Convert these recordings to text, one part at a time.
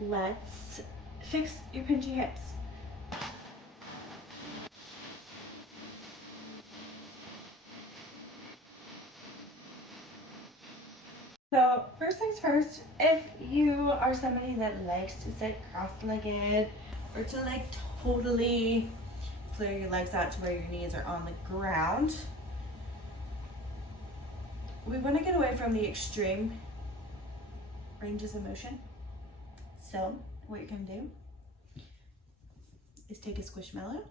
let's fix your pinchy hips. So first things first, if you are somebody that likes to sit cross-legged or to like totally flare your legs out to where your knees are on the ground, we want to get away from the extreme ranges of motion. So what you're going to do is take a squishmallow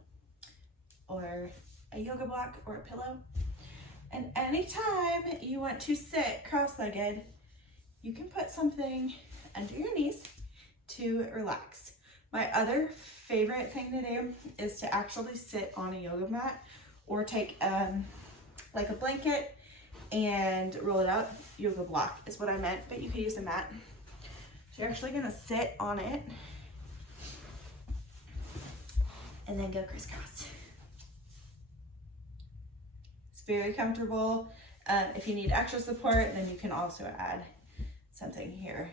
or a yoga block or a pillow, and anytime you want to sit cross-legged, you can put something under your knees to relax. My other favorite thing to do is to actually sit on a yoga mat or take like a blanket and roll it up. Yoga block is what I meant, but you could use a mat. So you're actually gonna sit on it and then go crisscross. It's very comfortable. If you need extra support, then you can also add something here.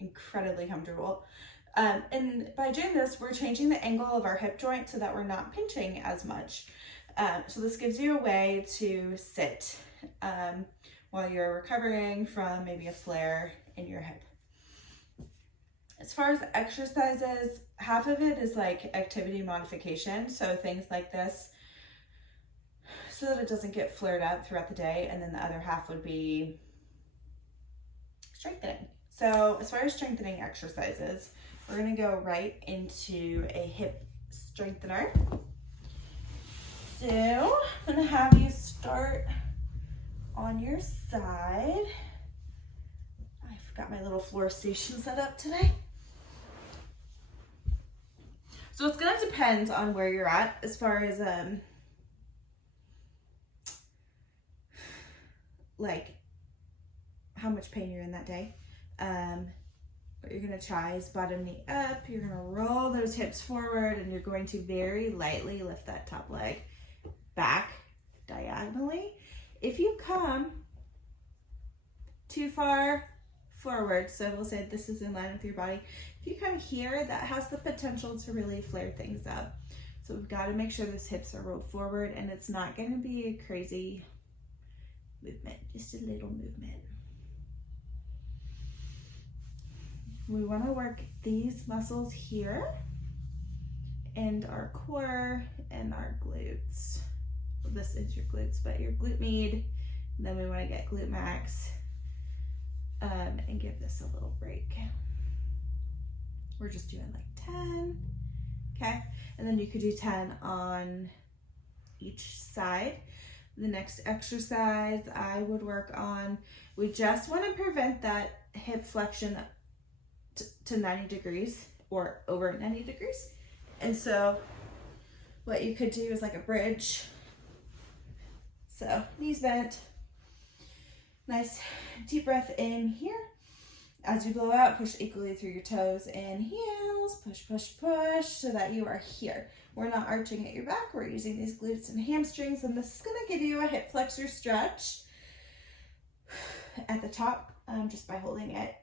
Incredibly comfortable. And by doing this, we're changing the angle of our hip joint so that we're not pinching as much. So this gives you a way to sit while you're recovering from maybe a flare in your hip. As far as exercises, half of it is like activity modification. So things like this, so that it doesn't get flared up throughout the day. And then the other half would be strengthening. So as far as strengthening exercises, we're gonna go right into a hip strengthener. So I'm gonna have you start on your side. I've got my little floor station set up today. So it's gonna depend on where you're at as far as like how much pain you're in that day. What you're gonna try is bottom knee up. You're gonna roll those hips forward and you're going to very lightly lift that top leg back diagonally. If you come too far forward, so we'll say this is in line with your body, if you come here, that has the potential to really flare things up. So we've got to make sure those hips are rolled forward, and it's not going to be a crazy movement, just a little movement. We want to work these muscles here and our core and our glutes. Well, this is your glutes, but your glute med, and then we want to get glute max and give this a little break. We're just doing like 10, okay? And then you could do 10 on each side. The next exercise I would work on, we just want to prevent that hip flexion to 90 degrees or over 90 degrees. And so what you could do is like a bridge. So knees bent, nice deep breath in here. As you blow out, push equally through your toes and heels, push, push, push, so that you are here. We're not arching at your back, we're using these glutes and hamstrings, and this is gonna give you a hip flexor stretch at the top, just by holding it.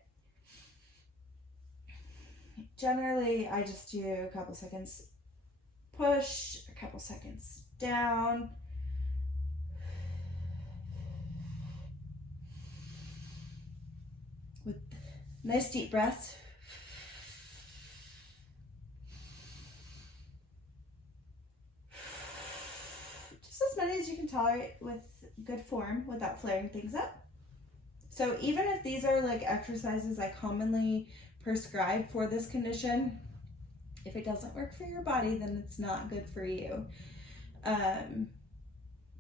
Generally, I just do a couple seconds push, a couple seconds down. With nice deep breaths. Just as many as you can tolerate with good form without flaring things up. So even if these are like exercises I commonly prescribe for this condition, if it doesn't work for your body, then it's not good for you.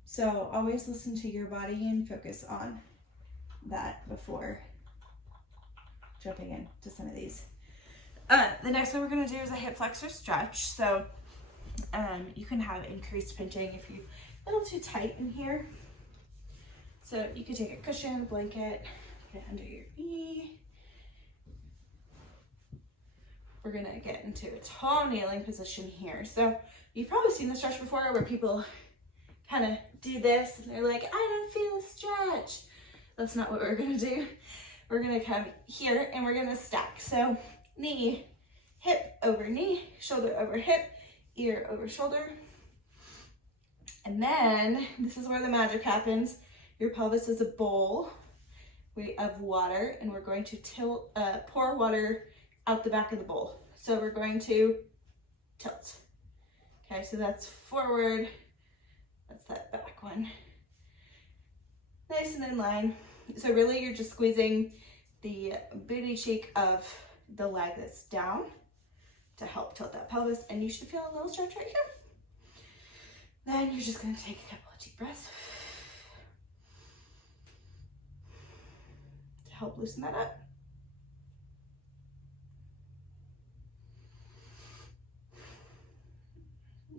So always listen to your body and focus on that before jumping into some of these. The next one we're going to do is a hip flexor stretch. So you can have increased pinching if you're a little too tight in here. So you could take a cushion, a blanket, put it under your knee. We're going to get into a tall kneeling position here. So you've probably seen the stretch before where people kind of do this and they're like, I don't feel a stretch. That's not what we're going to do. We're going to come here and we're going to stack. So knee, hip over knee, shoulder over hip, ear over shoulder. And then this is where the magic happens. Your pelvis is a bowl of water, and we're going to pour water out the back of the bowl. So we're going to tilt. Okay, so that's forward. That's that back one. Nice and in line. So really you're just squeezing the booty cheek of the leg that's down to help tilt that pelvis, and you should feel a little stretch right here. Then you're just going to take a couple of deep breaths to help loosen that up.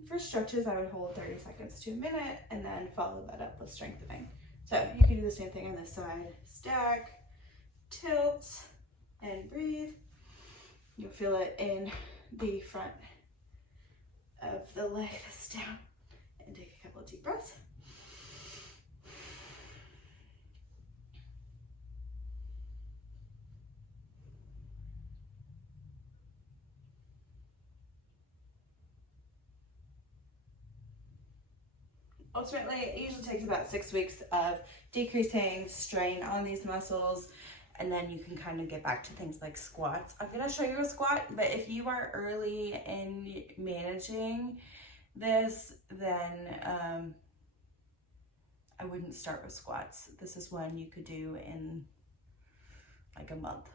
For stretches, I would hold 30 seconds to a minute and then follow that up with strengthening. So you can do the same thing on this side. Stack, tilt, and breathe. You'll feel it in the front of the leg that's down. And take a couple of deep breaths. Ultimately, it usually takes about 6 weeks of decreasing strain on these muscles, and then you can kind of get back to things like squats. I'm going to show you a squat, but if you are early in managing this, then I wouldn't start with squats. This is one you could do in like a month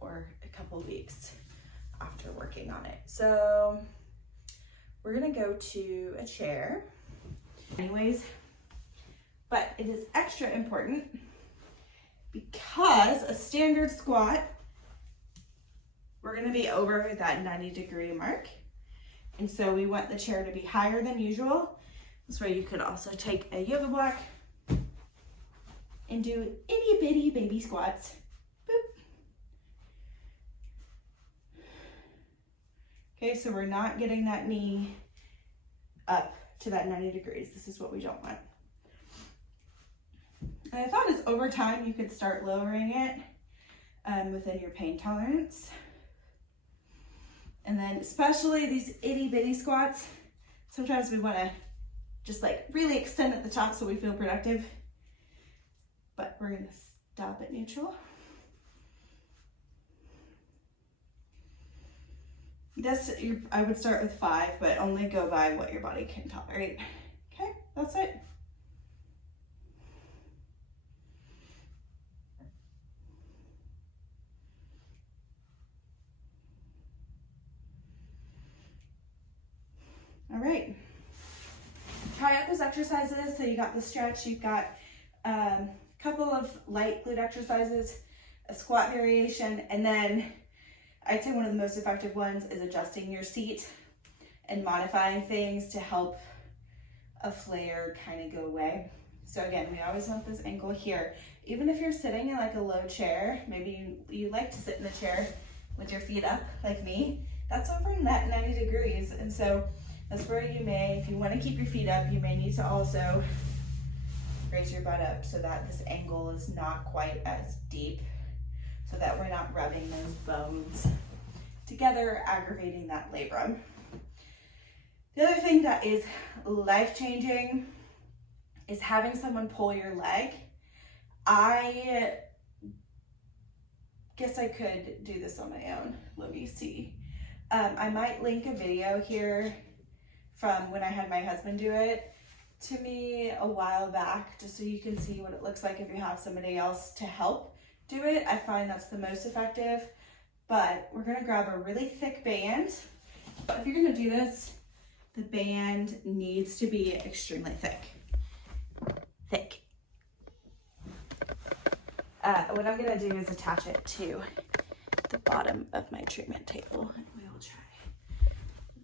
or a couple weeks after working on it. So we're going to go to a chair. Anyways, but it is extra important because a standard squat, we're going to be over that 90-degree mark. And so we want the chair to be higher than usual. This way you could also take a yoga block and do itty bitty baby squats. Boop. Okay, so we're not getting that knee up to that 90 degrees. This is what we don't want. And I thought as over time you could start lowering it within your pain tolerance. And then especially these itty bitty squats, sometimes we want to just like really extend at the top so we feel productive. But we're going to stop at neutral. This, I would start with 5, but only go by what your body can tolerate. Okay, that's it. All right. Try out those exercises. So you got the stretch, you've got a couple of light glute exercises, a squat variation, and then I'd say one of the most effective ones is adjusting your seat and modifying things to help a flare kind of go away. So again, we always want this ankle here. Even if you're sitting in like a low chair, maybe you like to sit in the chair with your feet up like me, that's over that 90 degrees. And so that's where you may, if you want to keep your feet up, you may need to also raise your butt up so that this angle is not quite as deep, so that we're not rubbing those bones together, aggravating that labrum. The other thing that is life-changing is having someone pull your leg. I guess I could do this on my own. Let me see. I might link a video here from when I had my husband do it to me a while back, just so you can see what it looks like if you have somebody else to help do it. I find that's the most effective, but we're gonna grab a really thick band. If you're gonna do this, the band needs to be extremely thick. What I'm gonna do is attach it to the bottom of my treatment table, and we will try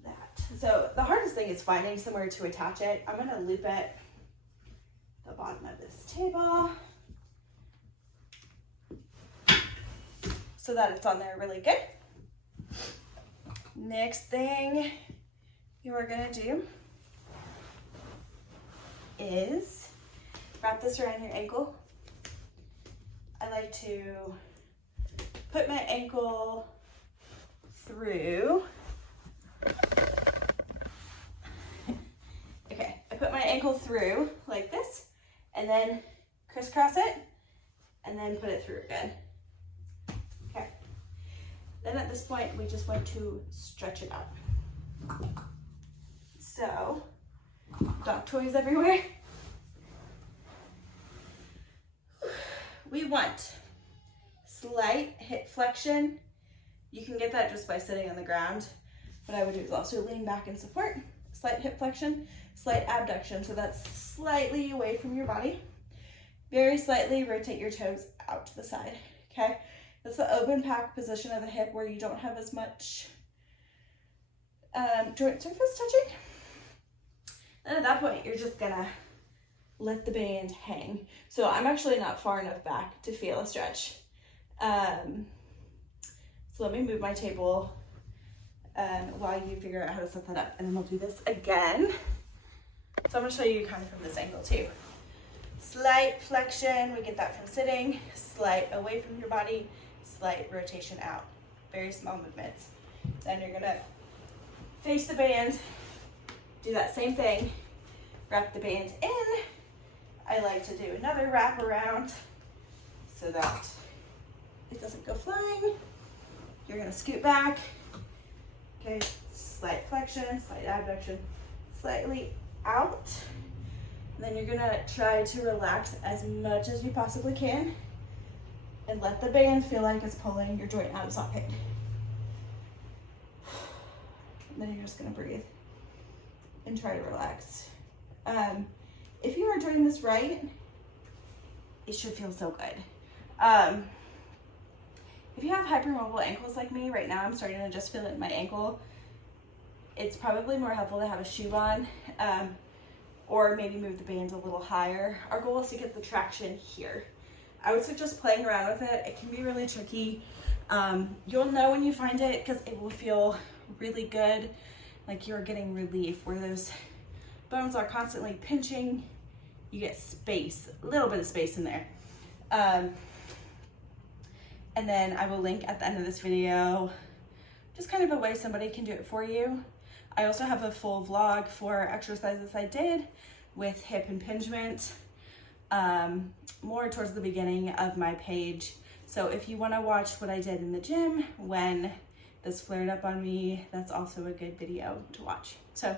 that. So the hardest thing is finding somewhere to attach it. I'm gonna loop it the bottom of this table so that it's on there really good. Next thing you are gonna do is wrap this around your ankle. I like to put my ankle through. Okay, I put my ankle through like this, and then crisscross it, and then put it through again. Okay. Then at this point, we just want to stretch it up. So, dog toys everywhere. We want slight hip flexion. You can get that just by sitting on the ground. What I would do is also lean back and support. Slight hip flexion, slight abduction. So that's slightly away from your body. Very slightly rotate your toes out to the side, okay? That's the open pack position of the hip where you don't have as much joint surface touching. And at that point, you're just gonna let the band hang. So I'm actually not far enough back to feel a stretch. So let me move my table while you figure out how to set that up, and then we'll do this again. So I'm gonna show you kind of from this angle too. Slight flexion, we get that from sitting, slight away from your body, slight rotation out. Very small movements. Then you're gonna face the band, do that same thing, wrap the band in. I like to do another wrap around so that it doesn't go flying. You're gonna scoot back. Okay, slight flexion, slight abduction, slightly out. And then you're gonna try to relax as much as you possibly can and let the band feel like it's pulling your joint out of socket. And then you're just gonna breathe and try to relax. If you are doing this right, it should feel so good. If you have hypermobile ankles like me, right now I'm starting to just feel it in my ankle. It's probably more helpful to have a shoe on, or maybe move the band a little higher. Our goal is to get the traction here. I would suggest playing around with it. It can be really tricky. You'll know when you find it because it will feel really good, like you're getting relief, where those bones are constantly pinching. You get space, a little bit of space in there. And then I will link at the end of this video just kind of a way somebody can do it for you. I also have a full vlog for exercises I did with hip impingement, more towards the beginning of my page. So if you want to watch what I did in the gym when this flared up on me, that's also a good video to watch. So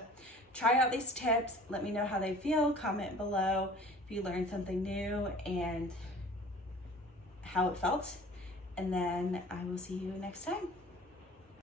try out these tips, let me know how they feel, comment below if you learned something new and how it felt. And then I will see you next time.